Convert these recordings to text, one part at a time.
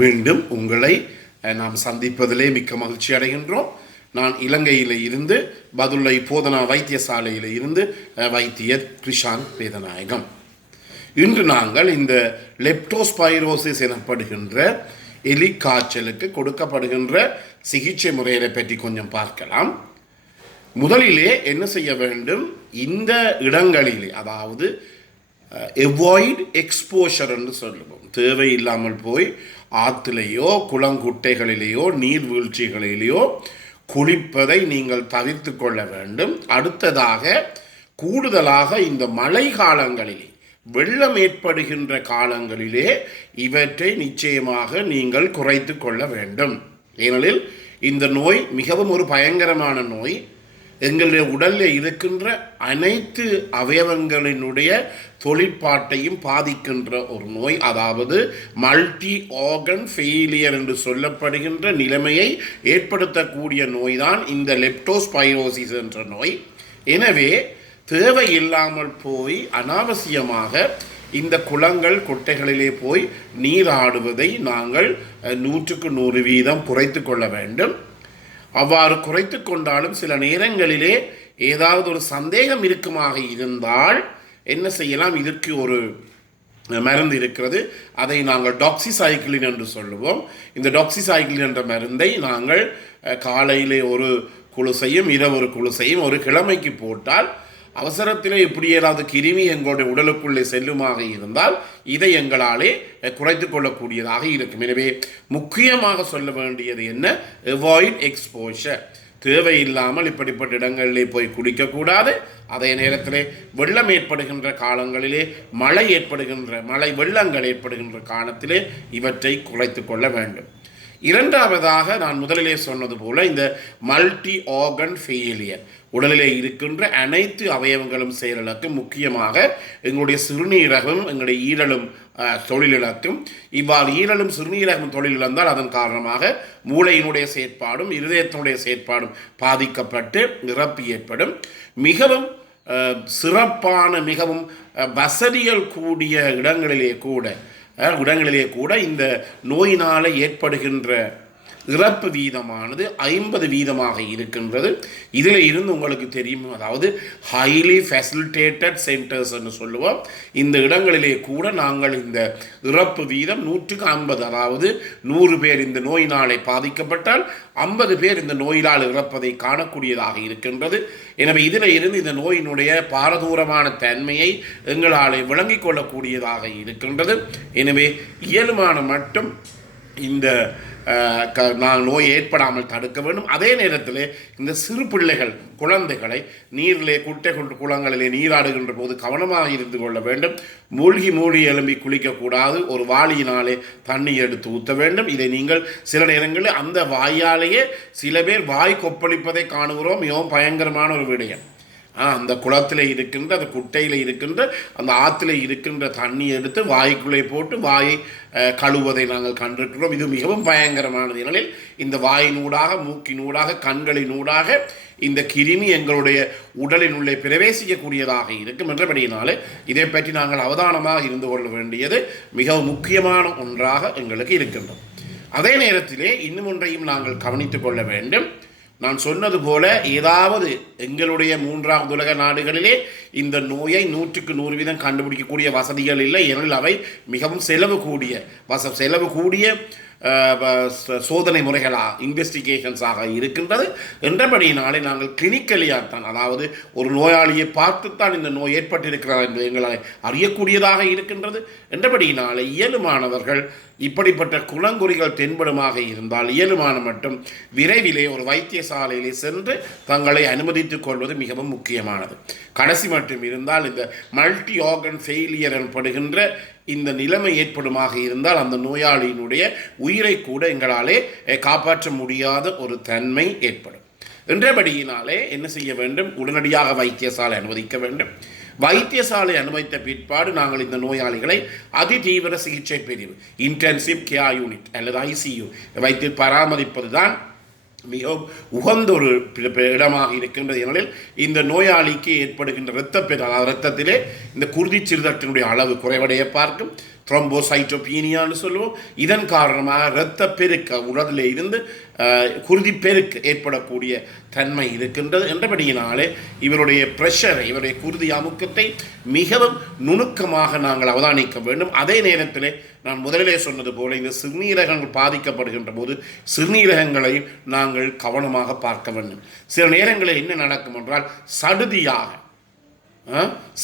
மீண்டும் உங்களை நாம் சந்திப்பதிலே மிக்க மகிழ்ச்சி அடைகின்றோம். நான் இலங்கையில் இருந்து பதுளை போதனா வைத்தியசாலையில் இருந்து வைத்தியர் கிருஷாந்த் வேதநாயகம். இன்று நாங்கள் இந்த லெப்டோஸ்பைரோசிஸ் எனப்படுகின்ற எலி காய்ச்சலுக்கு கொடுக்கப்படுகின்ற சிகிச்சை முறைகளை பற்றி கொஞ்சம் பார்க்கலாம். முதலிலே என்ன செய்ய வேண்டும், இந்த இடங்களிலே அதாவது எவாய்ட் எக்ஸ்போஷர் என்று சொல்லுவோம். தேவையில்லாமல் போய் ஆற்றிலேயோ குளங்குட்டைகளிலேயோ நீர்வீழ்ச்சிகளிலேயோ குளிப்பதை நீங்கள் தவிர்த்து கொள்ள வேண்டும். அடுத்ததாக கூடுதலாக இந்த மழை காலங்களிலே வெள்ளம் ஏற்படுகின்ற காலங்களிலே இவற்றை நிச்சயமாக நீங்கள் குறைத்து கொள்ள வேண்டும். ஏனெனில் இந்த நோய் மிகவும் ஒரு பயங்கரமான நோய். எங்களுடைய உடலில் இருக்கின்ற அனைத்து அவயவங்களினுடைய தொழிற்பாட்டையும் பாதிக்கின்ற ஒரு நோய். அதாவது மல்டி ஆர்கன் ஃபெயிலியர் என்று சொல்லப்படுகின்ற நிலைமையை ஏற்படுத்தக்கூடிய நோய்தான் இந்த லெப்டோஸ்பைரோசிஸ் என்ற நோய். எனவே தேவையில்லாமல் போய் அனாவசியமாக இந்த குளங்கள் குட்டைகளிலே போய் நீராடுவதை நாங்கள் 100% குறைத்து கொள்ள வேண்டும். அவ்வாறு குறைத்து கொண்டாலும் சில நேரங்களிலே ஏதாவது ஒரு சந்தேகம் இருக்குமாக இருந்தால் என்ன செய்யலாம், இதற்கு ஒரு மருந்து இருக்கிறது. அதை நாங்கள் டாக்சிசைக்ளின் என்று சொல்லுவோம். இந்த டாக்சிசைக்ளின் என்ற மருந்தை நாங்கள் காலையிலே ஒரு குளுசையும் இரவு ஒரு குளுசையும் ஒரு கிழமைக்கு போட்டால் அவசரத்திலே இப்படி ஏதாவது கிருமி எங்களுடைய உடலுக்குள்ளே செல்லுமாக இருந்தால் இதை எங்களாலே குறைத்து கொள்ளக்கூடியதாக இருக்கும். எனவே முக்கியமாக சொல்ல வேண்டியது என்ன, அவாய்ட் எக்ஸ்போஷர். தேவையில்லாமல் இப்படிப்பட்ட இடங்களிலே போய் குடிக்கக்கூடாது. அதே நேரத்திலே வெள்ளம் ஏற்படுகின்ற காலங்களிலே மழை வெள்ளங்கள் ஏற்படுகின்ற காலத்திலே இவற்றை குறைத்து கொள்ள வேண்டும். இரண்டாவதாக நான் முதலிலே சொன்னது போல இந்த மல்டி ஆர்கன் ஃபெயிலியர், உடலிலே இருக்கின்ற அனைத்து அவயவங்களும் செயலிழக்கும். முக்கியமாக எங்களுடைய சிறுநீரகம் எங்களுடைய ஈரலும் தொழிலிழக்கும். இவ்வாறு ஈரலும் சிறுநீரகம் தொழிலிழந்தால் அதன் காரணமாக மூளையினுடைய செயற்பாடும் இருதயத்தினுடைய செயற்பாடும் பாதிக்கப்பட்டு இறப்பு ஏற்படும். மிகவும் சிறப்பான மிகவும் வசதிகள் கூடிய இடங்களிலே கூட இந்த நோயினால் ஏற்படுகின்ற இறப்பு வீதமானது 50% இருக்கின்றது. இதில் இருந்து உங்களுக்கு தெரியும், அதாவது ஹைலி ஃபெசிலிட்டேட்டட் சென்டர்ஸ் என்று சொல்லுவோம். இந்த இடங்களிலே கூட நாங்கள் இந்த இறப்பு வீதம் 150, அதாவது 100 பேர் இந்த நோயினாலே பாதிக்கப்பட்டால் 50 பேர் இந்த நோயினால் இறப்பதை காணக்கூடியதாக இருக்கின்றது. எனவே இதில் இருந்து இந்த நோயினுடைய பாரதூரமான தன்மையை எங்களாலே விளங்கிக் கொள்ளக்கூடியதாக இருக்கின்றது. எனவே இயலுமான மட்டும் இந்த நோய் ஏற்படாமல் தடுக்க வேண்டும். அதே நேரத்தில் இந்த சிறு பிள்ளைகள் குழந்தைகளை நீரிலே குளங்களிலே நீராடுகின்ற போது கவனமாக இருந்து கொள்ள வேண்டும். மூழ்கி எழும்பி குளிக்கக்கூடாது. ஒரு வாளியினாலே தண்ணி எடுத்து ஊற்ற வேண்டும். இதை நீங்கள் சில நேரங்களில் அந்த வாயாலேயே சில பேர் வாய் கொப்பளிப்பதை காணுகிறோம். மிகவும் பயங்கரமான ஒரு விடயம். அந்த குளத்தில் இருக்கின்ற அந்த குட்டையில் இருக்கின்ற அந்த ஆற்றில் இருக்கின்ற தண்ணி எடுத்து வாய்க்குள்ளே போட்டு வாயை கழுவுவதை நாங்கள் கண்டிருக்கிறோம். இது மிகவும் பயங்கரமானது. ஏனெனில் இந்த வாயினூடாக மூக்கினூடாக கண்களினூடாக இந்த கிருமி எங்களுடைய உடலினுள்ளே பிரவேசிக்கக்கூடியதாக இருக்கும் என்றபடியினாலே இதை பற்றி நாங்கள் அவதானமாக இருந்து கொள்ள வேண்டியது மிகவும் முக்கியமான ஒன்றாக எங்களுக்கு இருக்கின்றது. அதே நேரத்திலே இன்னும் ஒன்றையும் நாங்கள் கவனித்துக் கொள்ள வேண்டும். நான் சொன்னது போல ஏதாவது எங்களுடைய 3வது உலக நாடுகளிலே இந்த நோயை 100% கண்டுபிடிக்கக்கூடிய வசதிகள் இல்லை. ஏனெனில் அவை மிகவும் செலவு கூடிய சோதனை முறைகளாக இன்வெஸ்டிகேஷன்ஸாக இருக்கின்றது. என்றபடியினாலே நாங்கள் கிளினிக்கலியாகத்தான், அதாவது ஒரு நோயாளியை பார்த்துத்தான் இந்த நோய் ஏற்பட்டிருக்கிறார் என்று எங்களை அறியக்கூடியதாக இருக்கின்றது. என்றபடியினாலே இயலுமானவர்கள் இப்படிப்பட்ட குளங்குறிகள் தென்படுமாக இருந்தால் இயலுமான மட்டும் விரைவிலே ஒரு வைத்தியசாலையிலே சென்று தங்களை அனுமதித்துக் கொள்வது மிகவும் முக்கியமானது. கடைசி மட்டும் இருந்தால் இந்த மல்டி ஆர்கன் ஃபெயிலியர் எனப்படுகின்ற இந்த நிலைமை ஏற்படுமாக இருந்தால் அந்த நோயாளியினுடைய உயிரை கூட எங்களாலே காப்பாற்ற முடியாத ஒரு தன்மை ஏற்படும். என்றபடியினாலே என்ன செய்ய வேண்டும், உடனடியாக வைத்தியசாலை அனுமதிக்க வேண்டும். வைத்தியசாலை அனுமதித்த பிற்பாடு நாங்கள் இந்த நோயாளிகளை அதிதீவிர சிகிச்சை பிரிவு இன்டென்சிவ் கேர் யூனிட் அல்லது ICU வைத்து பராமரிப்பது தான் மிகவும் உகந்த ஒரு இடமாக இருக்கின்றது. ஏனெனில் இந்த நோயாளிக்கு ஏற்படுகின்ற இரத்தத்திலே இந்த குருதி சிறுதட்டினுடைய அளவு குறைவடைய பார்க்கும். த்ரோம்போசைட்டோபீனியான்னு சொல்லுவோம். இதன் காரணமாக இரத்த பெருக்க உடலில் இருந்து குருதி பெருக்கு ஏற்படக்கூடிய தன்மை இருக்கின்றது. என்றபடியினாலே இவருடைய ப்ரெஷரை, இவருடைய குருதி அமுக்கத்தை மிகவும் நுணுக்கமாக நாங்கள் அவதானிக்க வேண்டும். அதே நேரத்தில் நான் முதலிலே சொன்னது போல இந்த சிறுநீரகங்கள் பாதிக்கப்படுகின்ற போது சிறுநீரகங்களை நாங்கள் கவனமாக பார்க்க வேண்டும். சில நேரங்களில் என்ன நடக்கும் என்றால்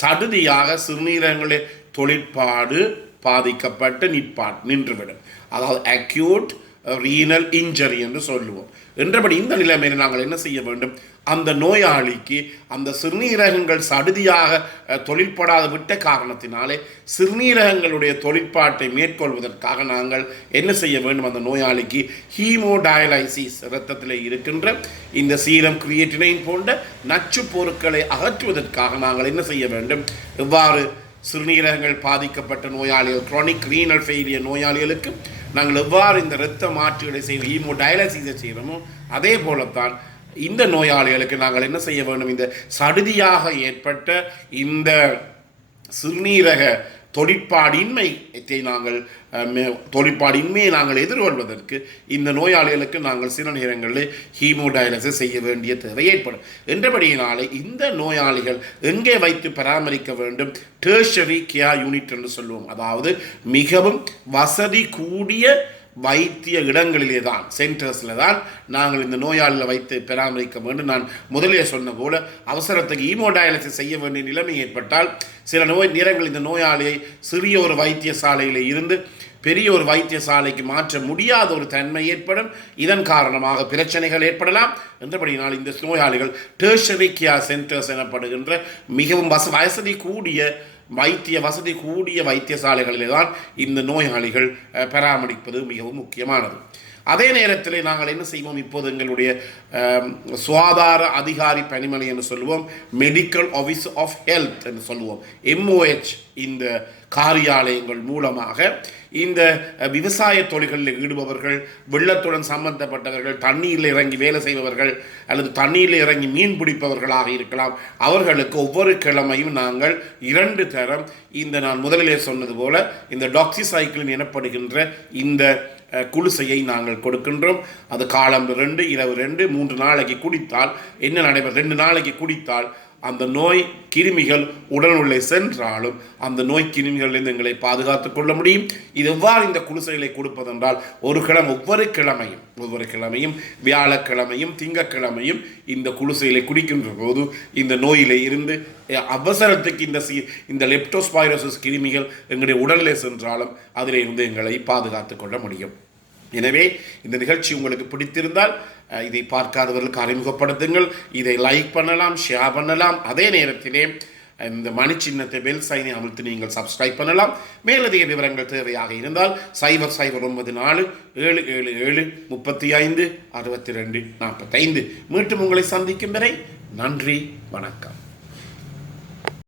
சடுதியாக சிறுநீரகங்களில் தொழிற்பாடு பாதிக்கப்பட்டு நின்றுவிடும். அதாவது அக்யூட் ரீனல் இன்ஜரி என்று சொல்லுவோம். என்றபடி இந்த நிலைமையில் நாங்கள் என்ன செய்ய வேண்டும்? அந்த நோயாளிக்கு அந்த சிறுநீரகங்கள் சடுதியாக தொழிற்படாது விட்ட காரணத்தினாலே சிறுநீரகங்களுடைய தொழிற்பாட்டை மேற்கொள்வதற்காக நாங்கள் என்ன செய்ய வேண்டும்? அந்த நோயாளிக்கு ஹீமோடயலைசிஸ், இரத்தத்தில் இருக்கின்ற இந்த சீரம், கிரியேட்டினைன் போன்ற நச்சு பொருட்களை அகற்றுவதற்காக நாங்கள் என்ன செய்ய வேண்டும்? எவ்வாறு சிறுநீரகங்கள் பாதிக்கப்பட்ட நோயாளிகள், குரோனிக் ரீனல் ஃபெயிலியர் நோயாளிகளுக்கு நாங்கள் எவ்வாறு இந்த இரத்த மாற்றுகளை செய்வோம், ஹீமோடயலைசிஸை செய்கிறோமோ அதே போலத்தான் இந்த நோயாளிகளுக்கு நாங்கள் என்ன செய்ய வேண்டும்? இந்த சடுதியாக ஏற்பட்ட இந்த சிறுநீரக தொழிற்பாடின்மையை நாங்கள் எதிர்கொள்வதற்கு இந்த நோயாளிகளுக்கு நாங்கள் சில நேரங்களில் ஹீமோடயலிசிஸ் செய்ய வேண்டிய தேவை ஏற்படும். என்றபடியினாலே இந்த நோயாளிகள் எங்கே வைத்து பராமரிக்க வேண்டும்? டெர்ஷரி கேர் யூனிட் என்று சொல்லுவோம். அதாவது மிகவும் வசதி கூடிய வைத்திய இடங்களிலே தான், சென்டர்ஸில் தான் நாங்கள் இந்த நோயாளிகளை வைத்து பராமரிக்க வேண்டும். நான் முதலே சொன்ன போல அவசரத்துக்கு ஹீமோடயாலிசிஸ் செய்ய வேண்டிய நிலைமை ஏற்பட்டால் சில நேரங்கள் இந்த நோயாளியை சிறிய ஒரு வைத்தியசாலையில் இருந்து பெரிய ஒரு வைத்தியசாலைக்கு மாற்ற முடியாத ஒரு தன்மை ஏற்படும். இதன் காரணமாக பிரச்சனைகள் ஏற்படலாம். என்றபடினால் இந்த நோயாளிகள் டெர்ஷரி கேர் சென்டர்ஸ் எனப்படுகின்ற மிகவும் வசதி கூடிய வைத்தியசாலைகளிலே தான் இந்த நோயாளிகள் பராமரிப்பது மிகவும் முக்கியமானது. அதே நேரத்தில் நாங்கள் என்ன செய்வோம்? இப்போது எங்களுடைய சுகாதார அதிகாரி பணிமனை என்று சொல்லுவோம், மெடிக்கல் ஆஃபீஸ் ஆஃப் ஹெல்த் என்று சொல்லுவோம், MOH. இந்த காரியாலயங்கள் மூலமாக இந்த விவசாய தொழில்களில் ஈடுபவர்கள், வெள்ளத்துடன் சம்பந்தப்பட்டவர்கள், தண்ணீரில் இறங்கி வேலை செய்பவர்கள் அல்லது தண்ணீரில் இறங்கி மீன் பிடிப்பவர்களாக இருக்கலாம், அவர்களுக்கு ஒவ்வொரு கிழமையும் நாங்கள் 2 தரம் இந்த நான் முதலிலே சொன்னது போல இந்த டாக்ஸிசைக்ளின் எனப்படுகின்ற இந்த குளிசையை நாங்கள் கொடுக்கின்றோம். அது காலம் 2, இரவு 2, 3 நாளைக்கு குடித்தால் என்ன நடைபெறும்? 2 நாளைக்கு குடித்தால் அந்த நோய் கிருமிகள் உடலுள்ளே சென்றாலும் அந்த நோய் கிருமிகளிலிருந்து எங்களை பாதுகாத்துக் கொள்ள முடியும். இது எவ்வாறு இந்த குளிசைகளை கொடுப்பதென்றால் ஒவ்வொரு கிழமையும் வியாழக்கிழமையும் திங்கட்கிழமையும் இந்த குளிசைகளை குடிக்கின்ற போது இந்த நோயிலே இருந்து அவசரத்துக்கு இந்த லெப்டோஸ்பைரோசிஸ் கிருமிகள் எங்களுடைய உடலிலே சென்றாலும் அதிலிருந்து எங்களை பாதுகாத்துக் கொள்ள முடியும். எனவே இந்த நிகழ்ச்சி உங்களுக்கு பிடித்திருந்தால் இதை பார்க்காதவர்களுக்கு அறிமுகப்படுத்துங்கள். இதை லைக் பண்ணலாம், ஷேர் பண்ணலாம். அதே நேரத்திலே இந்த மணி சின்னத்தை பெல் சைனை அமுழ்த்து நீங்கள் சப்ஸ்கிரைப் பண்ணலாம். மேலதிக விவரங்கள் தேவையாக இருந்தால் 0094 777 35 62 45. மீண்டும் உங்களை சந்திக்கும் வரை நன்றி, வணக்கம்.